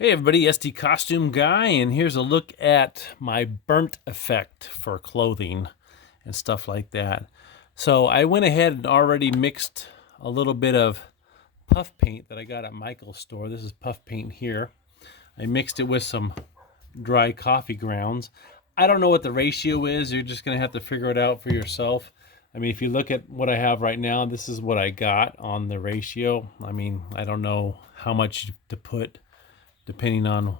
Hey everybody, SD Costume Guy, and here's a look at my burnt effect for clothing and stuff like that. So I went ahead and already mixed a little bit of puff paint that I got at Michael's store. This is puff paint here. I mixed it with some dry coffee grounds. I don't know what the ratio is. You're just going to have to figure it out for yourself. I mean, if you look at what I have right now, this is what I got on the ratio. I mean, I don't know how much to put depending on,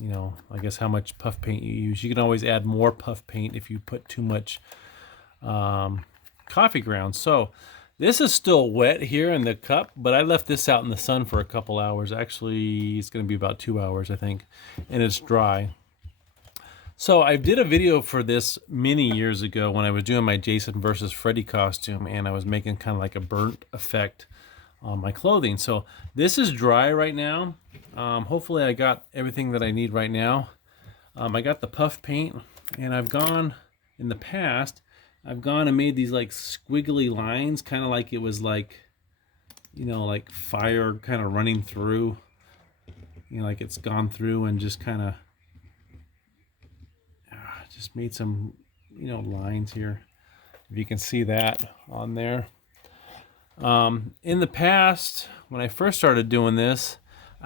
I guess how much puff paint you use. You can always add more puff paint if you put too much coffee grounds. So this is still wet here in the cup, but I left this out in the sun for a couple hours. Actually, it's going to be about 2 hours, I think, and it's dry. So I did a video for this many years ago when I was doing my Jason versus Freddy costume, and I was making kind of like a burnt effect on my clothing. So this is dry right now. Hopefully I got everything that I need right now. I got the puff paint, and I've gone in the past, I've gone and made these like squiggly lines, kind of like it was like, like fire kind of running through, like it's gone through and just kind of just made some, lines here. If you can see that on there. In the past, when I first started doing this,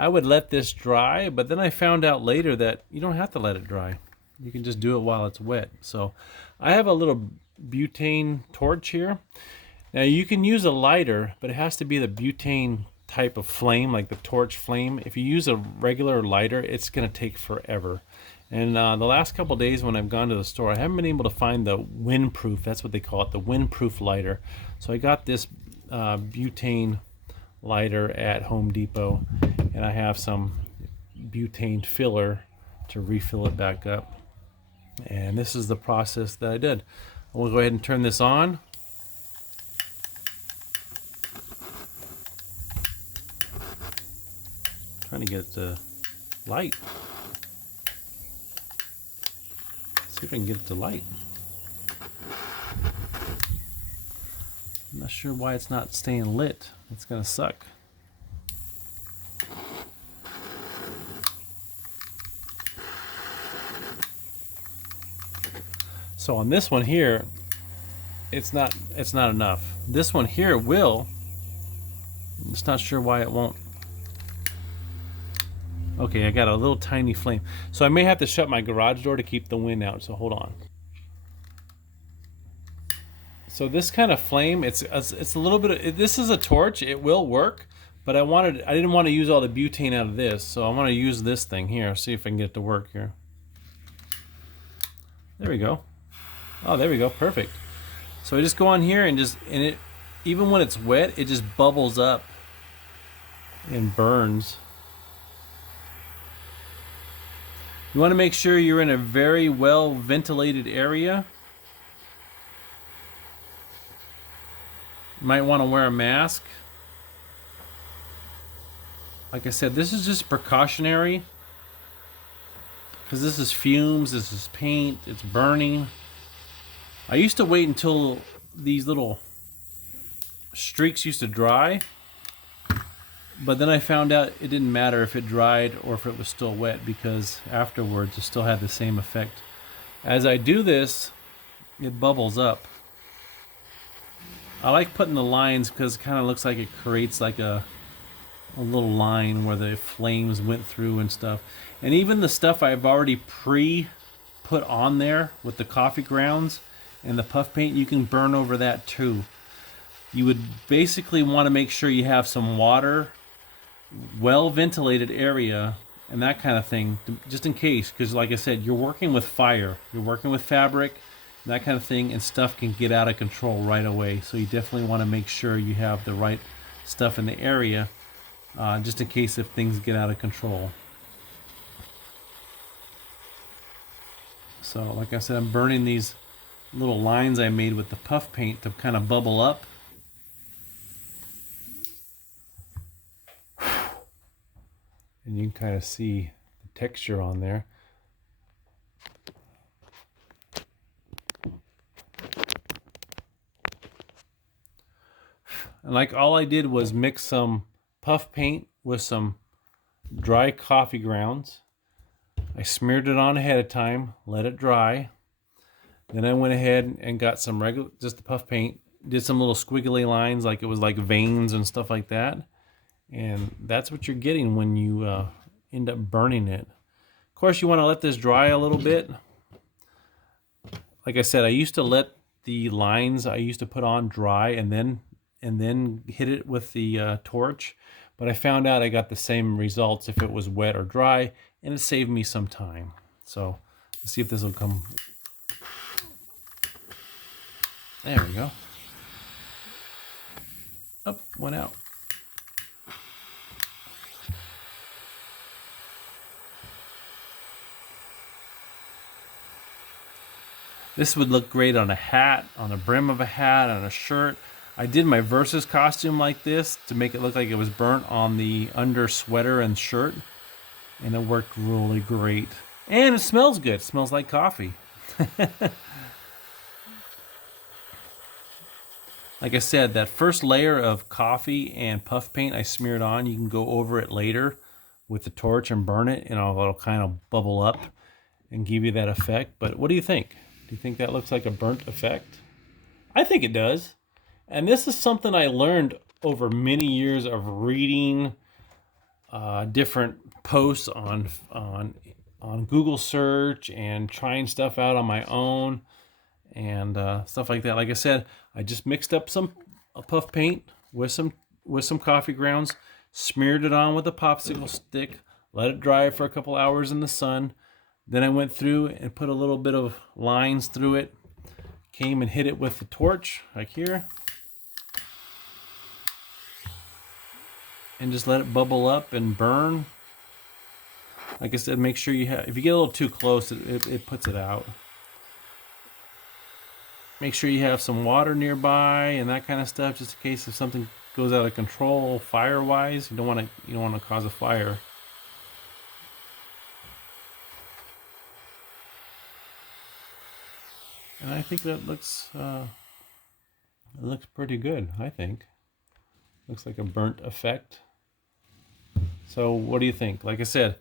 I would let this dry, but then I found out later that you don't have to let it dry. You can just do it while it's wet. So I have a little butane torch here. Now you can use a lighter, but it has to be the butane type of flame, like the torch flame. If you use a regular lighter, it's going to take forever. And the last couple days when I've gone to the store, I haven't been able to find the windproof, that's what they call it, the windproof lighter. So I got this butane lighter at Home Depot, and I have some butane filler to refill it back up. And this is the process that I did. I will go ahead and turn this on. Trying to get it to light. See if I can get it to light. I'm not sure why it's not staying lit. It's gonna suck. So on this one here, it's not enough. This one here will. I'm just not sure why it won't. Okay, I got a little tiny flame. So I may have to shut my garage door to keep the wind out, so hold on. So this kind of flame, it's a little bit of, this is a torch, it will work, but I didn't want to use all the butane out of this, so I want to use this thing here, see if I can get it to work here. There we go. Oh, there we go, perfect. So I just go on here and it, even when it's wet, it just bubbles up and burns. You want to make sure you're in a very well ventilated area. You might want to wear a mask. Like I said, this is just precautionary because this is fumes, this is paint, it's burning. I used to wait until these little streaks used to dry, but then I found out it didn't matter if it dried or if it was still wet, because afterwards it still had the same effect. As I do this, it bubbles up. I like putting the lines because it kind of looks like it creates like a little line where the flames went through and stuff. And even the stuff I've already put on there with the coffee grounds and the puff paint, you can burn over that too. You would basically want to make sure you have some water, well ventilated area, and that kind of thing, just in case, because like I said, you're working with fire, you're working with fabric, that kind of thing, and stuff can get out of control right away. So you definitely want to make sure you have the right stuff in the area, just in case if things get out of control. So like I said, I'm burning these little lines I made with the puff paint to kind of bubble up. And you can kind of see the texture on there. And like all I did was mix some puff paint with some dry coffee grounds. I smeared it on ahead of time, let it dry. Then I went ahead and got some regular, just the puff paint, did some little squiggly lines like it was like veins and stuff like that. And that's what you're getting when you end up burning it. Of course, you want to let this dry a little bit. Like I said, I used to let the lines I used to put on dry and then hit it with the torch. But I found out I got the same results if it was wet or dry, and it saved me some time. So let's see if this will come. There we go. Up, went out. This would look great on a hat, on the brim of a hat, on a shirt. I did my Versus costume like this to make it look like it was burnt on the under sweater and shirt. And it worked really great. And it smells good. It smells like coffee. Like I said, that first layer of coffee and puff paint I smeared on, you can go over it later with the torch and burn it, and it'll kind of bubble up and give you that effect. But what do you think? Do you think that looks like a burnt effect? I think it does. And this is something I learned over many years of reading different posts on Google search and trying stuff out on my own and stuff like that. Like I said, I just mixed up some puff paint with some coffee grounds, smeared it on with a popsicle stick, let it dry for a couple hours in the sun. Then I went through and put a little bit of lines through it, came and hit it with the torch like here, and just let it bubble up and burn. Like I said, make sure you have, if you get a little too close, it puts it out. Make sure you have some water nearby and that kind of stuff, just in case if something goes out of control fire-wise. You don't want to cause a fire. And I think that looks pretty good. I think looks like a burnt effect. So what do you think? Like I said,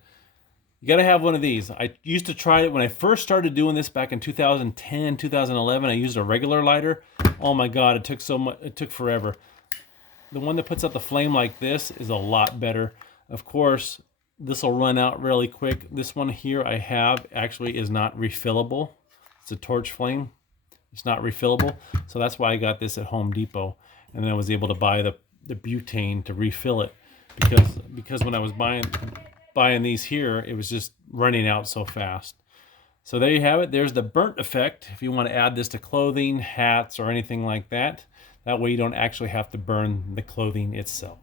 you got to have one of these. I used to try it when I first started doing this back in 2010, 2011. I used a regular lighter. Oh my God, it took so much. It took forever. The one that puts out the flame like this is a lot better. Of course, this will run out really quick. This one here I have actually is not refillable. It's a torch flame. It's not refillable. So that's why I got this at Home Depot. And then I was able to buy the butane to refill it. Because when I was buying these here, it was just running out so fast. So there you have it. There's the burnt effect. If you want to add this to clothing, hats, or anything like that, that way you don't actually have to burn the clothing itself.